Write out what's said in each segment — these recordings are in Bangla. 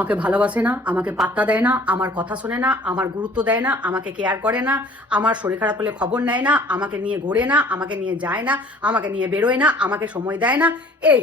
আমাকে ভালোবাসে না, আমাকে পাত্তা দেয় না, আমার কথা শোনে না, আমার গুরুত্ব দেয় না, আমাকে কেয়ার করে না, আমার শরীর খারাপ হলে খবর নেয় না, আমাকে নিয়ে ঘোরে না, আমাকে নিয়ে যায় না, আমাকে নিয়ে বেরোয় না, আমাকে সময় দেয় না। এই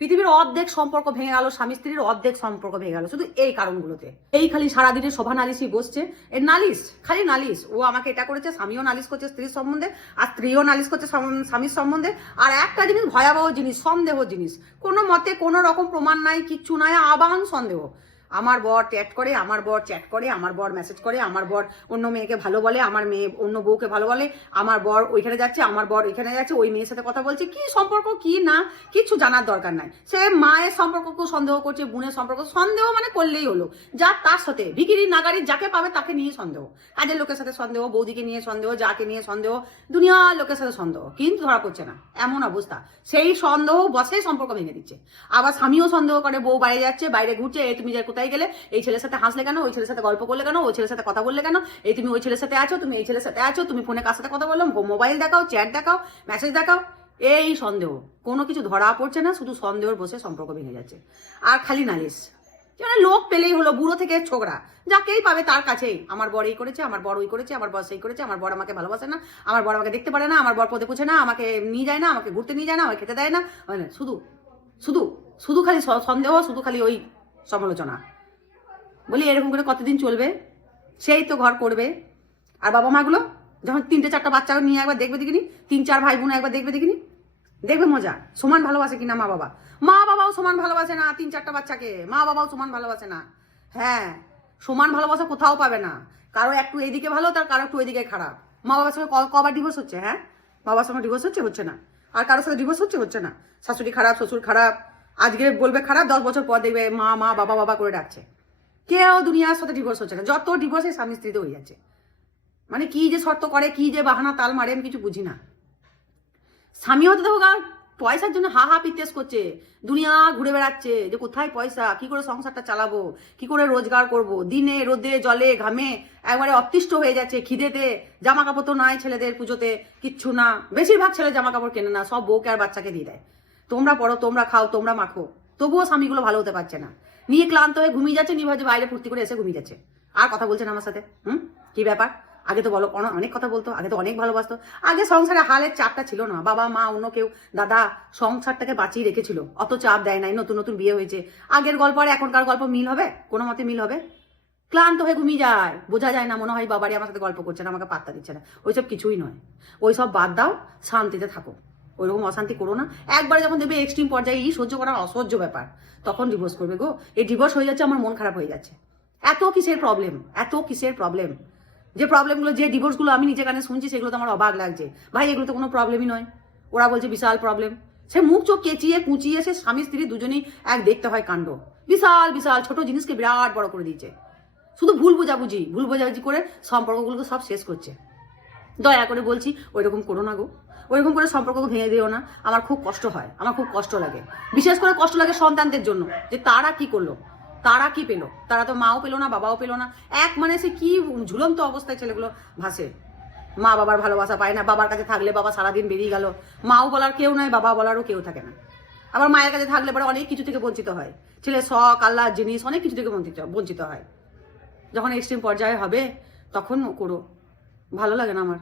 পৃথিবীর অর্ধেক সম্পর্ক ভেঙে গেল, স্বামী স্ত্রীর অর্ধেক সম্পর্ক ভেঙে গেল শুধু এই কারণগুলোতে। এই খালি সারাদিনের সভা নালিশই বসছে, এর নালিশ, খালি নালিশ। ও আমাকে এটা করেছে, স্বামীও নালিশ করছে স্ত্রীর সম্বন্ধে, আর স্ত্রীও নালিশ করছে স্বামীর সম্বন্ধে। আর একটা জিনিস, ভয়াবহ জিনিস, সন্দেহ জিনিস। কোনো মতে কোনো রকম প্রমাণ নাই, কিচ্ছু নাই, আবাং সন্দেহ। আমার বর চ্যাট করে, আমার বর চ্যাট করে, আমার বর মেসেজ করে, আমার বর অন্য মেয়েকে ভালো বলে, আমার মেয়ে অন্য বউকে ভালো বলে, আমার বর ওইখানে যাচ্ছে, আমার বর ওইখানে যাচ্ছে, ওই মেয়ের সাথে কথা বলছে। কি সম্পর্ক কি না কিছু জানার দরকার নাই। সে মায়ের সম্পর্ককেও সন্দেহ করছে, বোনের সম্পর্ক সন্দেহ মানে করলেই হলো। যা তার সাথে ভিকিরি নাগারি যাকে পাবে তাকে নিয়ে সন্দেহ, কাজের লোকের সাথে সন্দেহ, বৌদিকে নিয়ে সন্দেহ, যাকে নিয়ে সন্দেহ, দুনিয়ার লোকের সাথে সন্দেহ, কিন্তু ধরা পড়ছে না। এমন অবস্থা, সেই সন্দেহ বসে সম্পর্ক ভেঙে দিচ্ছে। আবার স্বামীও সন্দেহ করে, বউ বাইরে যাচ্ছে, বাইরে ঘুরছে, এই তুমি কোথায় গেলে, এই ছেলের সাথে হাসলে কেন, ওই ছেলের সাথে গল্প করলে কেন, ওই ছেলের সাথে কথা বললে কেন, এই তুমি ওই ছেলের সাথে আছো, তুমি এই ছেলের সাথে আছো, তুমি ফোনে কার সাথে কথা বললাম, মোবাইল দেখাও, চ্যাট দেখাও, মেসেজ দেখাও। এই সন্দেহ, কোনো কিছু ধরা পড়ছে না, শুধু সন্দেহের বসে সম্পর্ক ভেঙে যাচ্ছে। আর খালি নালিশ, মানে লোক পেলেই হলো, বুড়ো থেকে ছোকরা যাকেই পাবে তার কাছেই, আমার বর এই করেছে, আমার বর ওই করেছে, আমার বর সেই করেছে, আমার বর আমাকে ভালোবাসে না, আমার বর আমাকে দেখতে পারে না, আমার বর পদে পুছে না, আমাকে নিয়ে যায় না, আমাকে ঘুরতে নিয়ে যায় না, আমাকে খেতে দেয় না। মানে শুধু শুধু শুধু খালি সন্দেহ, শুধু খালি ওই সমালোচনা। বলি এরকম করে কতদিন চলবে? সেই তো ঘর করবে। আর বাবা মাগুলো যখন 3-4টা বাচ্চা নিয়ে একবার দেখবে দেখিনি, 3-4 ভাই বোন একবার দেখবে দেখিনি, দেখবে মজা। সমান ভালোবাসে কিনা মা বাবা? মা বাবাও সমান ভালোবাসে না 3-4টা বাচ্চাকে, মা বাবাও সমান ভালোবাসে না। হ্যাঁ, সমান ভালোবাসা কোথাও পাবে না। কারো একটু এদিকে ভালো, তার কারো একটু এদিকে খারাপ। মা বাবার সঙ্গে কবার ডিভোর্স হচ্ছে? হ্যাঁ, বাবার সঙ্গে ডিভোর্স হচ্ছে না। আর কারোর সাথে ডিভোর্স হচ্ছে না। শাশুড়ি খারাপ, শ্বশুর খারাপ, আজকে বলবে খারাপ, 10 বছর পর দেখবে মা মা বাবা বাবা করে ডাকছে। কেউ দুনিয়ার সাথে ডিভোর্স হচ্ছে না। যত ডিভোর্স এই স্বামী স্ত্রীতে হয়ে যাচ্ছে। মানে কি যে শর্ত করে, কি যে বাহানা তাল মারে, আমি কিছু বুঝি না। স্বামী হতে দেখো পয়সার জন্য হা হা পিত্তেস করছে, দুনিয়া ঘুরে বেড়াচ্ছে যে কোথায় পয়সা, কি করে সংসারটা চালাবো, কি করে রোজগার করব। দিনে রোদে জলে ঘামে একবারে অতিষ্ঠ হয়ে যাচ্ছে, খিদেতে। জামা কাপড় তো নাই ছেলেদের, পুজোতে কিচ্ছু না। বেশিরভাগ ছেলে জামা কাপড় কেনে না, সব বউকে আর বাচ্চাকে দিয়ে দেয়। তোমরা পড়ো, তোমরা খাও, তোমরা মাখো। তবুও স্বামীগুলো ভালো হতে পারছে না। নিয়ে ক্লান্ত হয়ে ঘুমিয়ে যাচ্ছে, নিয়ে ভাবছে বাইরে ফুর্তি করে এসে ঘুমিয়ে যাচ্ছে। আর কথা বলছে না আমার সাথে। কি ব্যাপার? আগে তো বলো অনেক কথা বলতো, আগে তো অনেক ভালোবাসতো। আগে সংসারে হালের চাপটা ছিল না, বাবা মা অন্য কেউ দাদা সংসারটাকে বাঁচিয়ে রেখেছিল, অত চাপ দেয় নাই। নতুন নতুন বিয়ে হয়েছে, আগের গল্প আর এখনকার গল্প মিল হবে? কোনো মতে মিল হবে? ক্লান্ত হয়ে ঘুমিয়ে যায়, বোঝা যায় না, মনে হয় বাবারই আমার সাথে গল্প করছে না, আমাকে পাত্তা দিচ্ছে না। ওইসব কিছুই নয়, ওইসব বাদ দাও, শান্তিতে থাকো। ওইরকম অশান্তি করো না। একবারে যখন দেখবে এক্সট্রিম পর্যায়ে সহ্য করা অসহ্য ব্যাপার, তখন ডিভোর্স করবে গো। এই ডিভোর্স হয়ে যাচ্ছে, আমার মন খারাপ হয়ে যাচ্ছে। এত কিসের প্রবলেম, এত কিসের প্রবলেম? যে প্রবলেমগুলো, যে ডিভোর্সগুলো আমি নিজে কানে শুনছি, সেগুলো তো আমার অবাক লাগছে। ভাই এগুলো তো কোনো প্রবলেমই নয়, ওরা বলছে বিশাল প্রবলেম। সে মুখ চোখ কেচিয়ে কুচিয়ে সে স্বামী স্ত্রী দুজনেই এক দেখতে হয় কাণ্ড। বিশাল বিশাল ছোট জিনিসকে বিরাট বড় করে দিচ্ছে। শুধু ভুল বোঝাবুঝি করে সম্পর্কগুলোকে সব শেষ করছে। দয়া করে বলছি ওইরকম করো না গো, ওইরকম করে সম্পর্ক ভেঙে দিও না। আমার খুব কষ্ট হয়, আমার খুব কষ্ট লাগে। বিশেষ করে কষ্ট লাগে সন্তানদের জন্য, যে তারা কি করলো, তারা কি পেলো। তারা তো মাও পেলো না, বাবাও পেলো না। মানে সে কি ঝুলন্ত অবস্থায় ছেলেগুলো ভাসে। মা বাবার ভালোবাসা পায় না, বাবার কাছে থাকলে বাবা সারাদিন বেরিয়ে গেল, মাও বলার কেউ নাই, বাবা বলারও কেউ থাকে না। আবার মায়ের কাছে থাকলে পরে অনেক কিছু থেকে বঞ্চিত হয়, ছেলে শখ আল্লাহ জিনিস অনেক কিছু থেকে বঞ্চিত হয়। যখন এক্সট্রিম পর্যায়ে হবে তখন করো, ভালো লাগে না আমার।